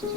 Hello,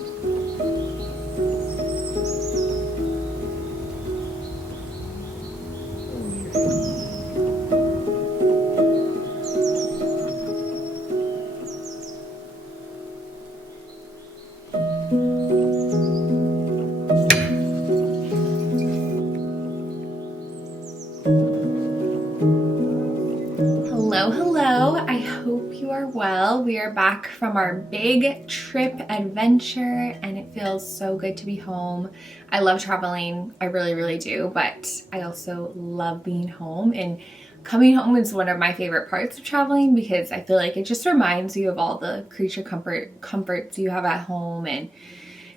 I hope you are well. We are back from our big trip adventure and it feels so good to be home. I love traveling, I really do, but I also love being home, and coming home is one of my favorite parts of traveling because I feel like it just reminds you of all the creature comforts you have at home and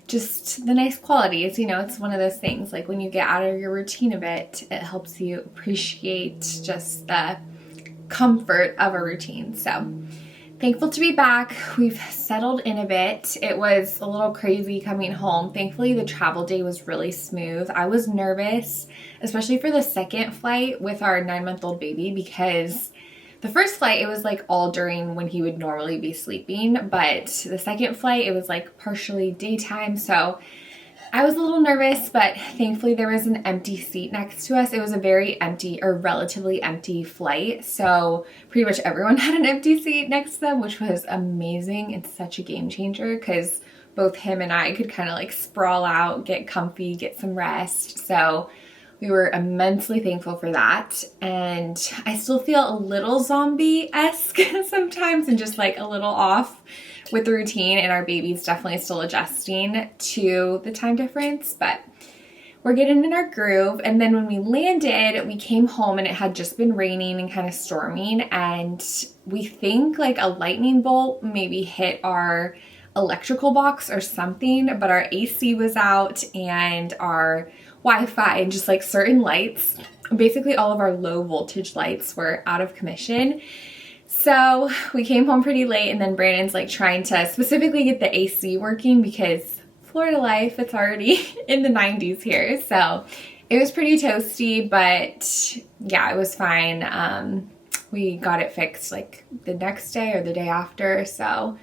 just the nice qualities. You know, it's one of those things, like when you get out of your routine a bit, it helps you appreciate just the comfort of a routine. So thankful to be back. We've settled in a bit. It was a little crazy coming home. Thankfully, the travel day was really smooth. I was nervous, especially for the second flight with our 9-month-old baby, because the first flight, it was like all during when he would normally be sleeping, but the second flight, it was like partially daytime. So I was a little nervous, but thankfully there was an empty seat next to us. It was a very empty or relatively empty flight. So pretty much everyone had an empty seat next to them, which was amazing. It's such a game changer because both him and I could kind of like sprawl out, get comfy, get some rest. So we were immensely thankful for that. And I still feel a little zombie-esque sometimes and just like a little off with the routine, and our baby's definitely still adjusting to the time difference, but we're getting in our groove. And then when we landed, we came home and it had just been raining and kind of storming, and we think like a lightning bolt maybe hit our electrical box or something, but our AC was out and our Wi-Fi and just like certain lights, basically all of our low voltage lights were out of commission. So we came home pretty late, and then Brandon's like trying to specifically get the AC working because Florida life, it's already in the 90s here. So it was pretty toasty, but yeah, it was fine. We got it fixed like the next day or the day after. So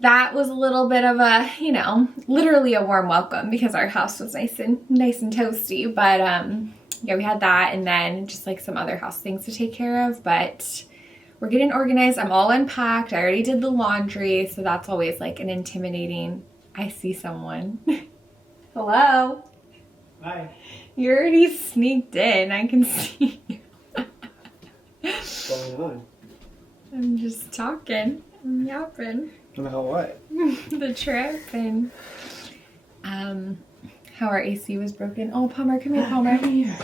that was a little bit of a, you know, literally a warm welcome because our house was nice and toasty. But yeah, we had that, and then just like some other house things to take care of, but we're getting organized. I'm all unpacked. I already did the laundry, so that's always like an intimidating. I see someone. Hello. Hi. You already sneaked in. I can see you. What's going on? I'm just talking. I'm yapping. About what? The trip and how our AC was broken. Oh, Palmer, come here, Palmer. Yeah.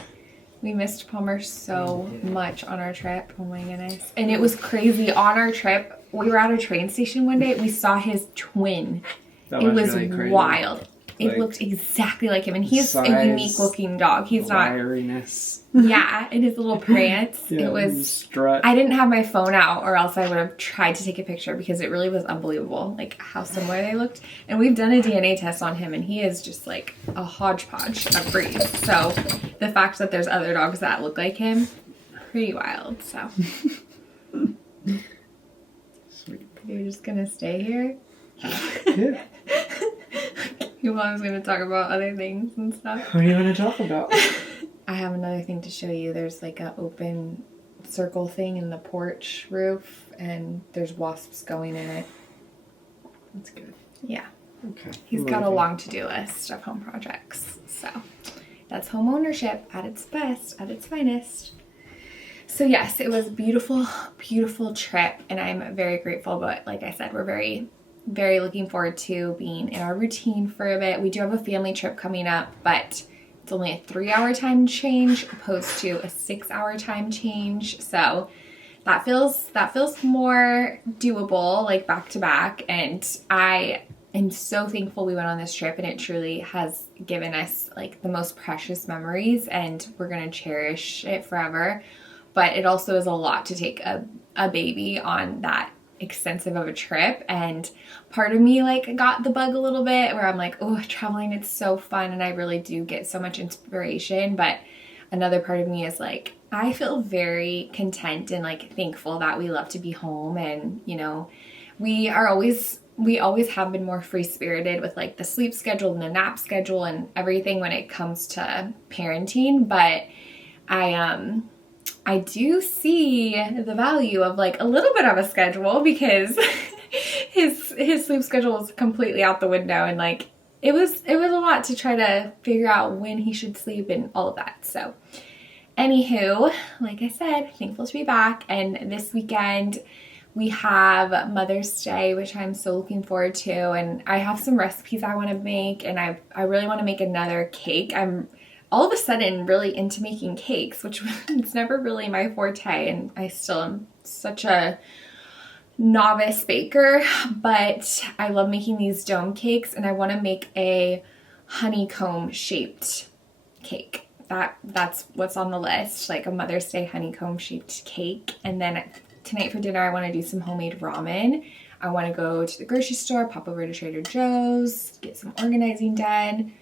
We missed Palmer so much on our trip. Oh my goodness. And it was crazy. On our trip, we were at a train station one day. We saw his twin. It was really wild. It looked exactly like him. And he's a unique looking dog. He's not. Wiriness. Yeah, and his little prance. Yeah, it was. Strut. I didn't have my phone out, or else I would have tried to take a picture because it really was unbelievable, like how similar they looked. And we've done a DNA test on him, and he is just like a hodgepodge of breeds. So the fact that there's other dogs that look like him, pretty wild. So Sweet. you're just gonna stay here? Yeah. Your mom's gonna talk about other things and stuff. What are you going to talk about? I have another thing to show you. There's like an open circle thing in the porch roof, and there's wasps going in it. That's good. Yeah. Okay. He's got a long to-do list of home projects. So that's home ownership at its best, at its finest. So yes, it was a beautiful, beautiful trip, and I'm very grateful. But like I said, we're very, very looking forward to being in our routine for a bit. We do have a family trip coming up, but it's only a 3-hour time change opposed to a 6-hour time change. So that feels more doable, like back to back. And I am so thankful we went on this trip, and it truly has given us like the most precious memories, and we're going to cherish it forever. But it also is a lot to take a baby on that extensive of a trip, and part of me like got the bug a little bit where I'm like, oh, traveling, it's so fun and I really do get so much inspiration, but another part of me is like, I feel very content and like thankful that we love to be home, and you know, we are always we always have been more free-spirited with like the sleep schedule and the nap schedule and everything when it comes to parenting, but I do see the value of like a little bit of a schedule, because his sleep schedule was completely out the window, and like it was a lot to try to figure out when he should sleep and all of that. So anywho, like I said, thankful to be back. And this weekend we have Mother's Day, which I'm so looking forward to, and I have some recipes I want to make, and I really want to make another cake. I'm all of a sudden really into making cakes, which it's never really my forte, and I still am such a novice baker, but I love making these dome cakes, and I want to make a honeycomb shaped cake. That's what's on the list, like a Mother's Day honeycomb shaped cake. And then tonight for dinner, I want to do some homemade ramen. I want to go to the grocery store, pop over to Trader Joe's, get some organizing done.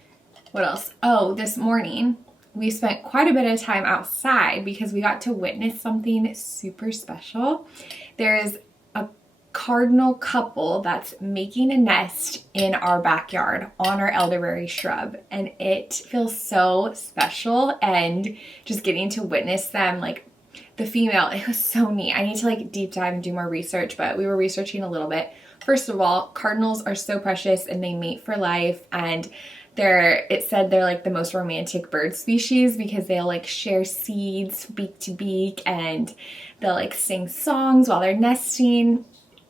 What else? Oh, this morning we spent quite a bit of time outside because we got to witness something super special. There is a cardinal couple that's making a nest in our backyard on our elderberry shrub, and it feels so special. And just getting to witness them, like the female, it was so neat. I need to like deep dive and do more research, but we were researching a little bit. First of all, cardinals are so precious and they mate for life, and it said they're like the most romantic bird species because they'll like share seeds beak to beak, and they'll like sing songs while they're nesting.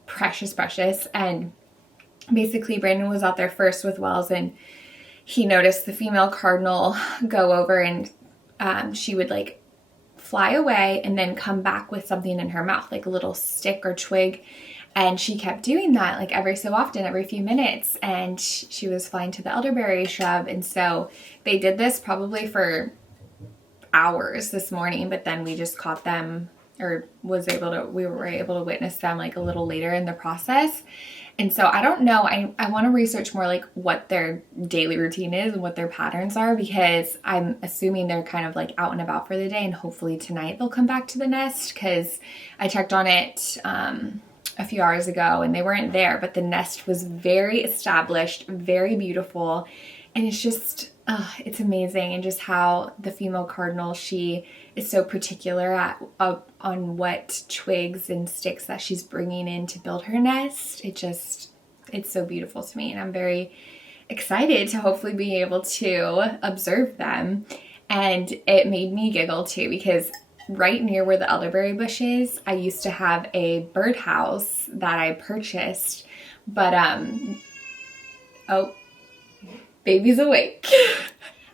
Precious, precious. And basically Brandon was out there first with Wells, and he noticed the female cardinal go over, and she would like fly away and then come back with something in her mouth, like a little stick or twig. And she kept doing that like every so often, every few minutes, and she was flying to the elderberry shrub. And so they did this probably for hours this morning, but then we just caught them, or we were able to witness them like a little later in the process. And so I don't know, I want to research more like what their daily routine is and what their patterns are, because I'm assuming they're kind of like out and about for the day, and hopefully tonight they'll come back to the nest, because I checked on it a few hours ago and they weren't there, but the nest was very established, very beautiful. And it's just, it's amazing. And just how the female cardinal, she is so particular on what twigs and sticks that she's bringing in to build her nest. It's so beautiful to me. And I'm very excited to hopefully be able to observe them. And it made me giggle too, because right near where the elderberry bush is, I used to have a birdhouse that I purchased, but oh, baby's awake.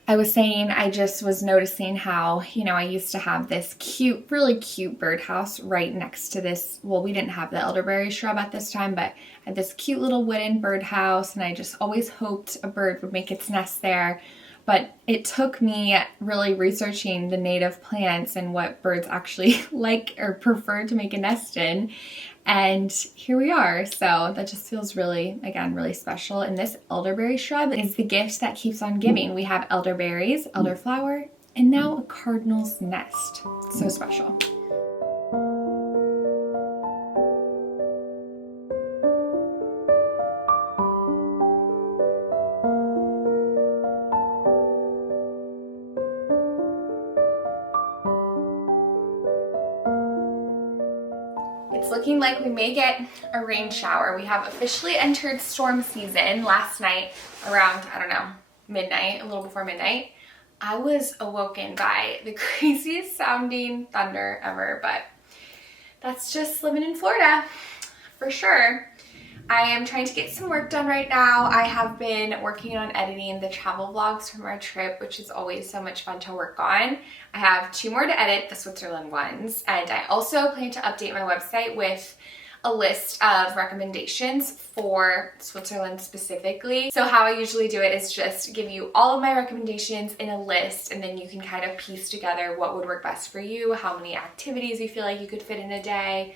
I was saying, I just was noticing how, I used to have this cute, really cute birdhouse right next to this. Well, we didn't have the elderberry shrub at this time, but I had this cute little wooden birdhouse, and I just always hoped a bird would make its nest there. But it took me really researching the native plants and what birds actually like or prefer to make a nest in. And here we are. So that just feels really, again, really special. And this elderberry shrub is the gift that keeps on giving. We have elderberries, elderflower, and now a cardinal's nest. So special. It's looking like we may get a rain shower. We have officially entered storm season. Last night around, I don't know, midnight, a little before midnight, I was awoken by the craziest sounding thunder ever, but that's just living in Florida for sure. I am trying to get some work done right now. I have been working on editing the travel vlogs from our trip, which is always so much fun to work on. I have 2 more to edit, the Switzerland ones, and I also plan to update my website with a list of recommendations for Switzerland specifically. So how I usually do it is just give you all of my recommendations in a list, and then you can kind of piece together what would work best for you, how many activities you feel like you could fit in a day,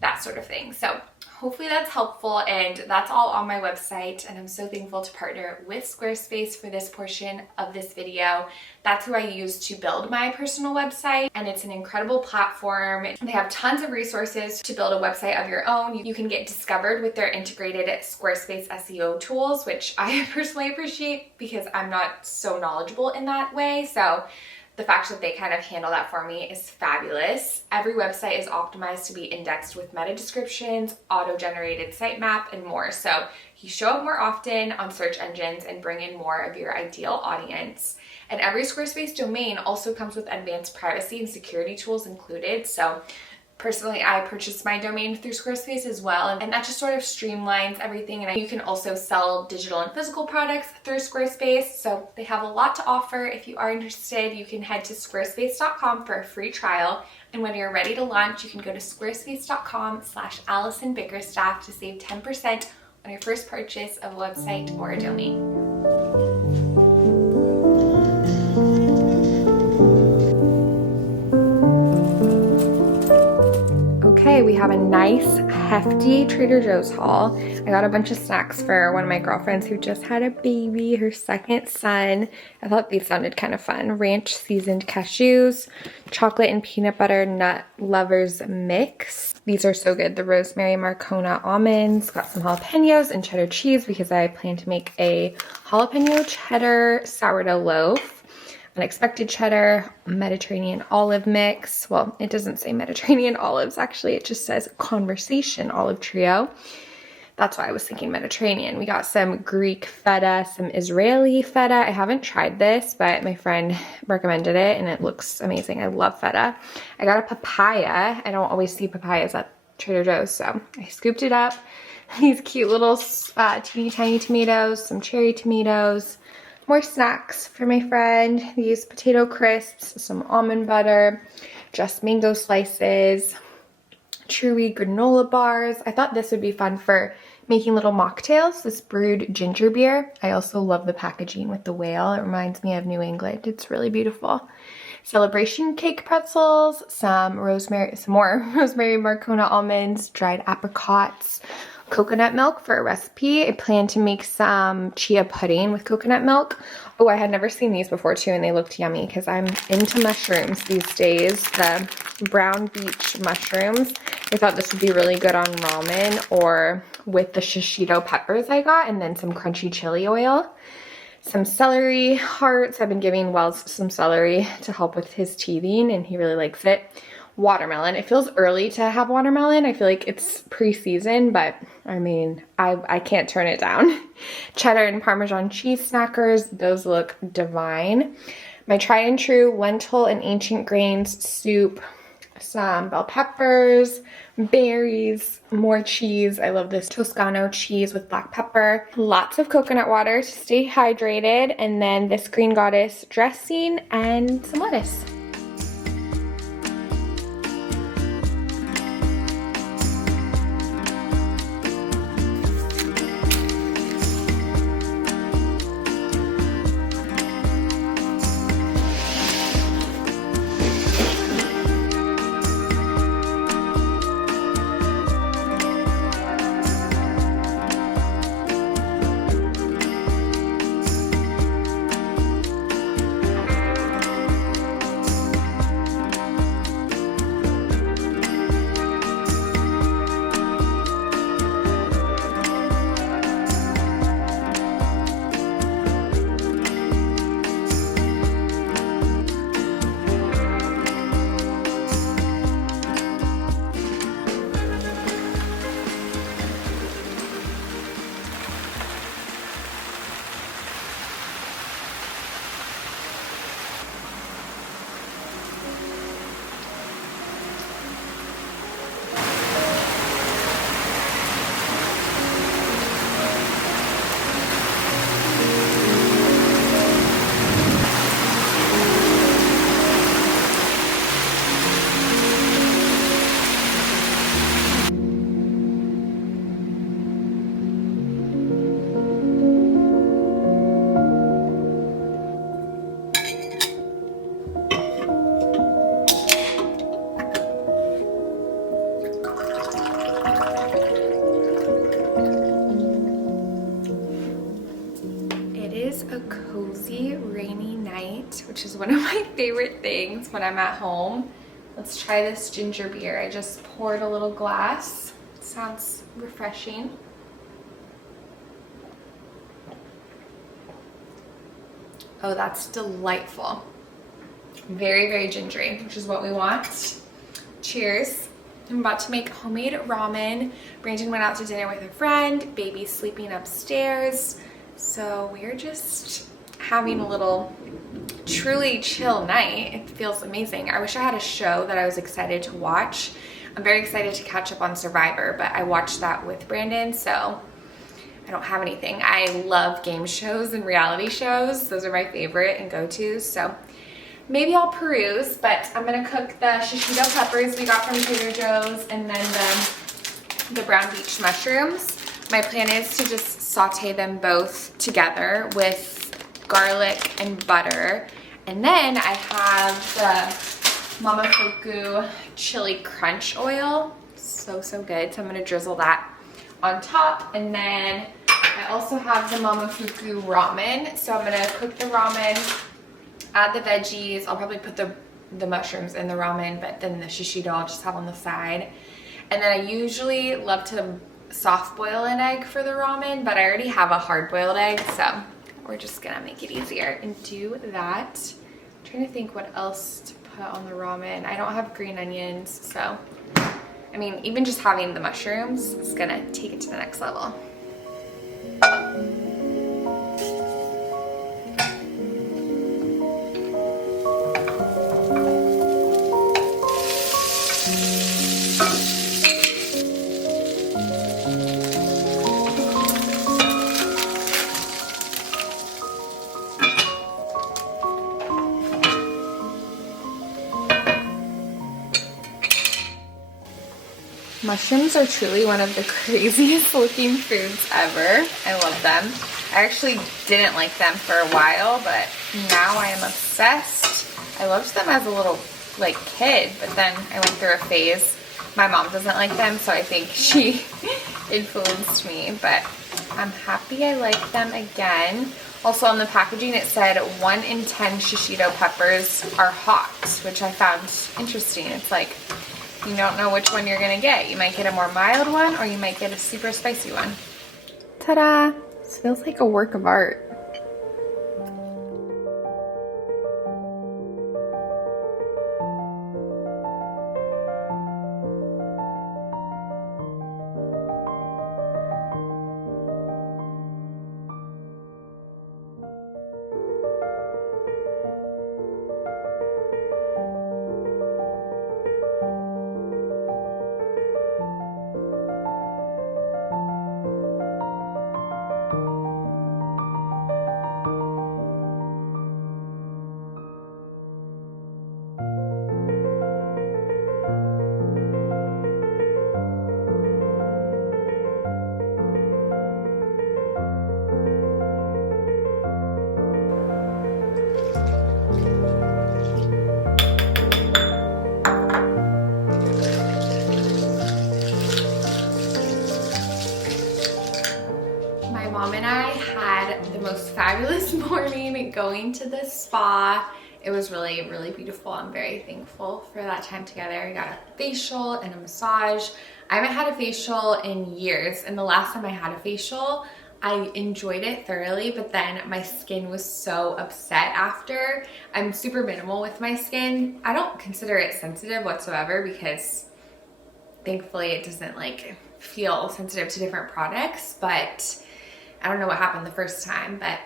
that sort of thing. So hopefully that's helpful, and that's all on my website, and I'm so thankful to partner with Squarespace for this portion of this video. That's who I use to build my personal website, and it's an incredible platform. They have tons of resources to build a website of your own. You can get discovered with their integrated Squarespace SEO tools, which I personally appreciate because I'm not so knowledgeable in that way. So the fact that they kind of handle that for me is fabulous. Every website is optimized to be indexed with meta descriptions, auto-generated sitemap, and more. So you show up more often on search engines and bring in more of your ideal audience. And every Squarespace domain also comes with advanced privacy and security tools included. So personally, I purchased my domain through Squarespace as well, and that just sort of streamlines everything. And you can also sell digital and physical products through Squarespace, so they have a lot to offer. If you are interested, you can head to squarespace.com for a free trial, and when you're ready to launch, you can go to squarespace.com/AllisonBickerstaff to save 10% on your first purchase of a website or a domain. Okay, we have a nice hefty Trader Joe's haul. I got a bunch of snacks for one of my girlfriends who just had a baby, her second son. I thought these sounded kind of fun. Ranch seasoned cashews, chocolate and peanut butter nut lovers mix. These are so good. The rosemary Marcona almonds, got some jalapenos and cheddar cheese because I plan to make a jalapeno cheddar sourdough loaf. Unexpected cheddar, Mediterranean olive mix. Well, it doesn't say Mediterranean olives, actually. It just says conversation olive trio. That's why I was thinking Mediterranean. We got some Greek feta, some Israeli feta. I haven't tried this, but my friend recommended it and it looks amazing. I love feta. I got a papaya. I don't always see papayas at Trader Joe's, so I scooped it up. These cute little teeny tiny tomatoes, some cherry tomatoes. More snacks for my friend. These potato crisps, some almond butter, just mango slices, chewy granola bars. I thought this would be fun for making little mocktails. This brewed ginger beer. I also love the packaging with the whale. It reminds me of New England. It's really beautiful. Celebration cake pretzels, some more rosemary Marcona almonds, dried apricots, coconut milk for a recipe. I plan to make some chia pudding with coconut milk. Oh, I had never seen these before too, and they looked yummy because I'm into mushrooms these days. The brown beach mushrooms. I thought this would be really good on ramen or with the shishito peppers I got, and then some crunchy chili oil. Some celery hearts. I've been giving Wells some celery to help with his teething, and he really likes it. Watermelon. It feels early to have watermelon. I feel like it's pre-season, but I mean, I can't turn it down. Cheddar and Parmesan cheese snackers. Those look divine. My tried and true lentil and ancient grains soup. Some bell peppers, berries, more cheese. I love this Toscano cheese with black pepper. Lots of coconut water to stay hydrated. And then this Green Goddess dressing and some lettuce. eat, which is one of my favorite things when I'm at home. Let's try this ginger beer. I just poured a little glass. Sounds refreshing. Oh, that's delightful. Very, very gingery, which is what we want. Cheers. I'm about to make homemade ramen. Brandon went out to dinner with a friend. Baby's sleeping upstairs. So we're just having a little truly chill night. It feels amazing. I wish I had a show that I was excited to watch. I'm very excited to catch up on Survivor, but I watched that with Brandon, so I don't have anything. I love game shows and reality shows. Those are my favorite and go-tos, so maybe I'll peruse, but I'm gonna cook the shishito peppers we got from Trader Joe's and then the brown beach mushrooms. My plan is to just saute them both together with garlic and butter. And then I have the Momofuku chili crunch oil. So, so good. So I'm gonna drizzle that on top. And then I also have the Momofuku ramen. So I'm gonna cook the ramen, add the veggies. I'll probably put the mushrooms in the ramen, but then the shishito I'll just have on the side. And then I usually love to soft boil an egg for the ramen, but I already have a hard boiled egg, so we're just gonna make it easier and do that. I'm trying to think what else to put on the ramen. I don't have green onions, so I mean, even just having the mushrooms is gonna take it to the next level. Mushrooms are truly one of the craziest looking foods ever. I love them. I actually didn't like them for a while, but now I am obsessed. I loved them as a little kid, but then I went through a phase. My mom doesn't like them, so I think she influenced me, but I'm happy I like them again. Also on the packaging it said 1 in 10 shishito peppers are hot, which I found interesting. It's like, you don't know which one you're gonna get. You might get a more mild one or you might get a super spicy one. Ta-da! This feels like a work of art. Mom and I had the most fabulous morning going to the spa. It was really, really beautiful. I'm very thankful for that time together. We got a facial and a massage. I haven't had a facial in years, and the last time I had a facial, I enjoyed it thoroughly, but then my skin was so upset after. I'm super minimal with my skin. I don't consider it sensitive whatsoever because thankfully it doesn't feel sensitive to different products, but I don't know what happened the first time, but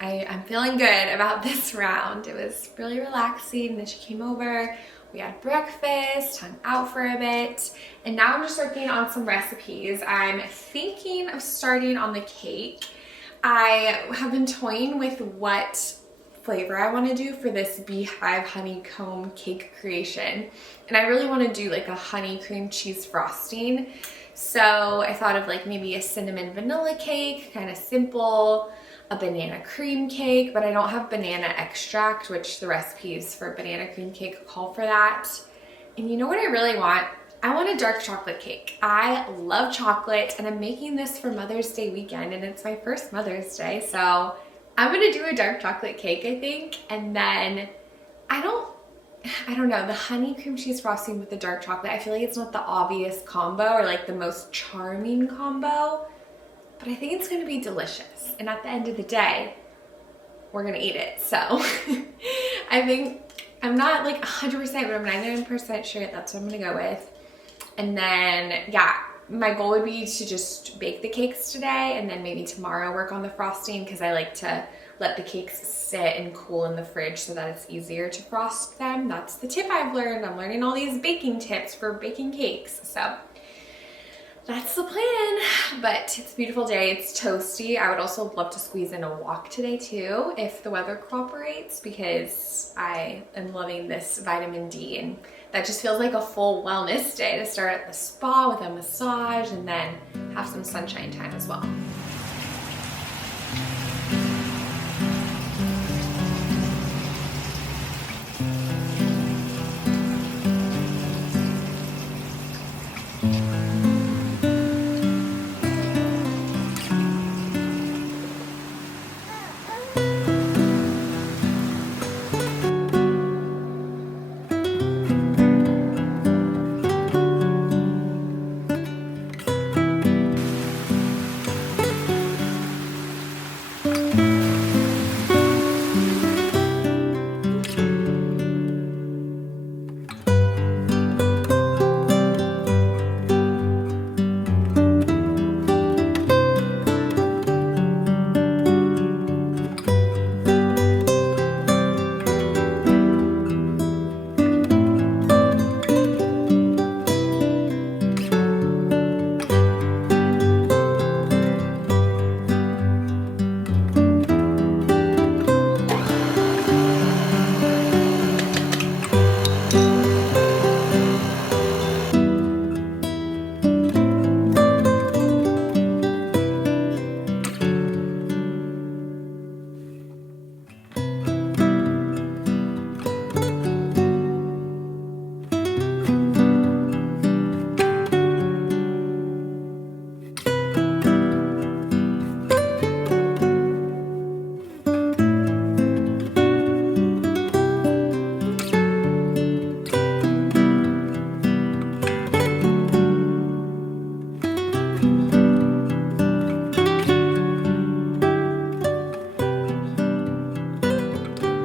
I'm feeling good about this round. It was really relaxing. Then she came over, we had breakfast, hung out for a bit, and now I'm just working on some recipes. I'm thinking of starting on the cake. I have been toying with what flavor I want to do for this beehive honeycomb cake creation, and I really want to do a honey cream cheese frosting. So I thought of maybe a cinnamon vanilla cake, kind of simple, a banana cream cake, but I don't have banana extract, which the recipes for banana cream cake call for that. And you know what I really want? I want a dark chocolate cake. I love chocolate, and I'm making this for Mother's Day weekend, and it's my first Mother's Day, so I'm gonna do a dark chocolate cake, I think, and then I don't know, the honey cream cheese frosting with the dark chocolate, I feel like it's not the obvious combo or like the most charming combo, but I think it's gonna be delicious. And at the end of the day, we're gonna eat it. So I think, I'm not like 100%, but I'm 99% sure that's what I'm gonna go with. And then, yeah, my goal would be to just bake the cakes today and then maybe tomorrow work on the frosting, because I like to let the cakes sit and cool in the fridge so that it's easier to frost them. That's the tip I've learned. I'm learning all these baking tips for baking cakes. So that's the plan, but it's a beautiful day. It's toasty. I would also love to squeeze in a walk today too, if the weather cooperates, because I am loving this vitamin D, and that just feels like a full wellness day to start at the spa with a massage and then have some sunshine time as well.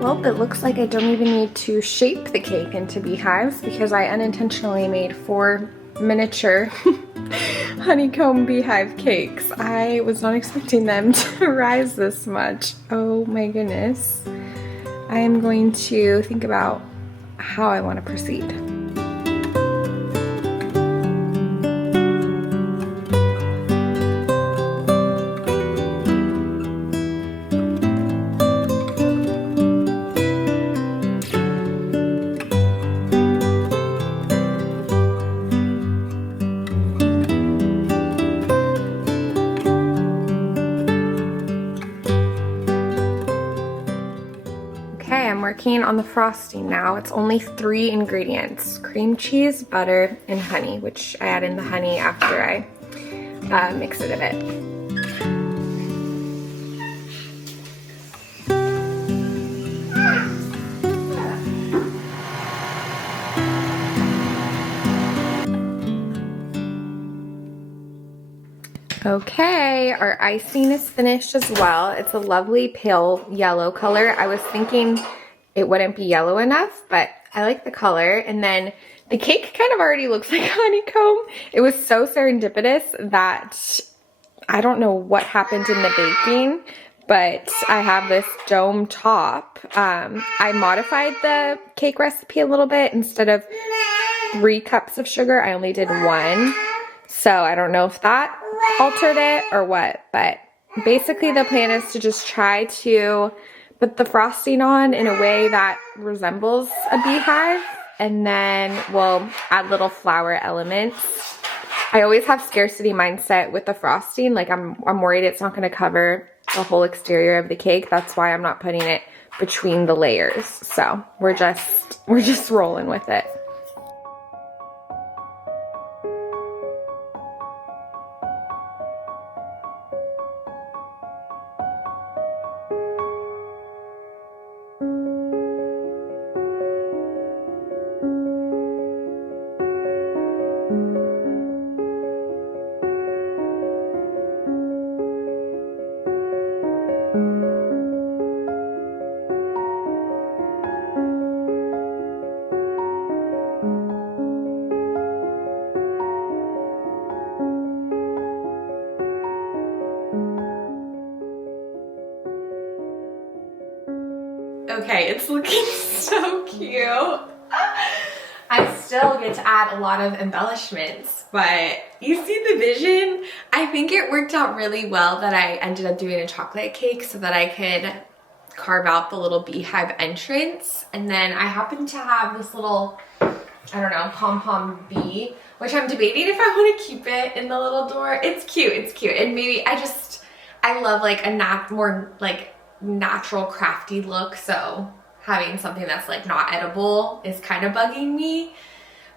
Well, it looks like I don't even need to shape the cake into beehives, because I unintentionally made 4 miniature honeycomb beehive cakes. I was not expecting them to rise this much. Oh my goodness. I am going to think about how I want to proceed. Okay, I'm working on the frosting now. It's only 3 ingredients: cream cheese, butter, and honey, which I add in the honey after I mix it a bit. Okay, our icing is finished as well. It's a lovely pale yellow color. I was thinking it wouldn't be yellow enough, but I like the color. And then the cake kind of already looks like honeycomb. It was so serendipitous that I don't know what happened in the baking, but I have this dome top. I modified the cake recipe a little bit. Instead of 3 cups of sugar, I only did 1. So I don't know if that altered it or what, but basically the plan is to just try to put the frosting on in a way that resembles a beehive, and then we'll add little flower elements. I always have scarcity mindset with the frosting. Like I'm worried it's not going to cover the whole exterior of the cake. That's why I'm not putting it between the layers. So we're just rolling with it. Okay, it's looking so cute. I still get to add a lot of embellishments, but you see the vision? I think it worked out really well that I ended up doing a chocolate cake so that I could carve out the little beehive entrance. And then I happen to have this little, I don't know, pom-pom bee, which I'm debating if I want to keep it in the little door. It's cute, it's cute. And maybe I love like a more like natural crafty look, so having something that's like not edible is kind of bugging me.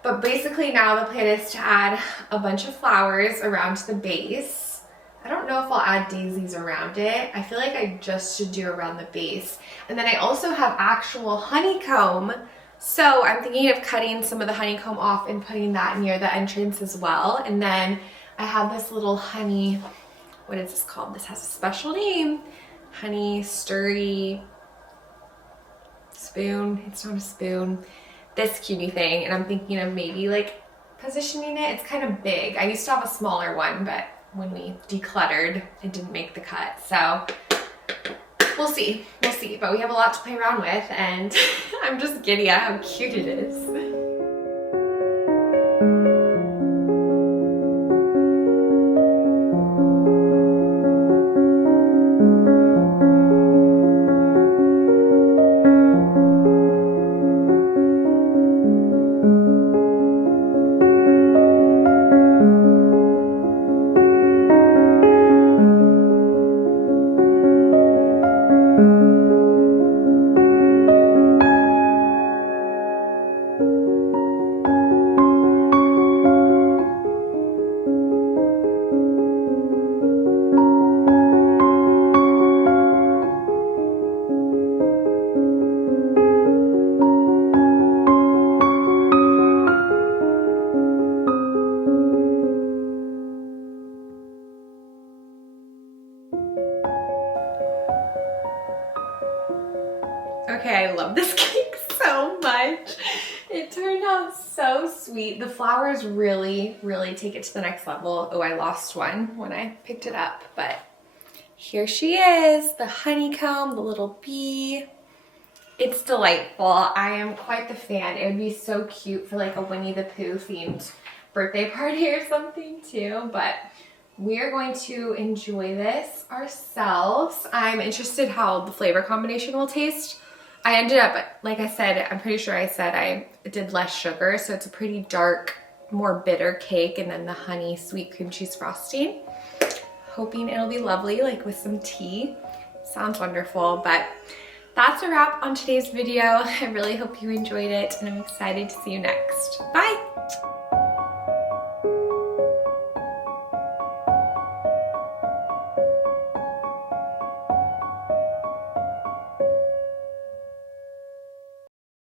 But basically now the plan is to add a bunch of flowers around the base. I don't know if I'll add daisies around it. I feel like I just should do around the base. And then I also have actual honeycomb. So I'm thinking of cutting some of the honeycomb off and putting that near the entrance as well. And then I have this little honey, what is this called? This has a special name. Honey stirry spoon. It's not a spoon. This cutie thing. And I'm thinking of maybe like positioning it. It's kind of big. I used to have a smaller one, but when we decluttered, it didn't make the cut. So we'll see. We'll see. But we have a lot to play around with, and I'm just giddy at how cute it is. Okay, I love this cake so much. It turned out so sweet. The flowers really, really take it to the next level. Oh, I lost one when I picked it up, but here she is, the honeycomb, the little bee. It's delightful. I am quite the fan. It would be so cute for like a Winnie the Pooh themed birthday party or something too, but we are going to enjoy this ourselves. I'm interested how the flavor combination will taste. I ended up, like I said, I'm pretty sure I said I did less sugar, so it's a pretty dark, more bitter cake, and then the honey sweet cream cheese frosting. Hoping it'll be lovely, like with some tea. Sounds wonderful, but that's a wrap on today's video. I really hope you enjoyed it, and I'm excited to see you next. Bye!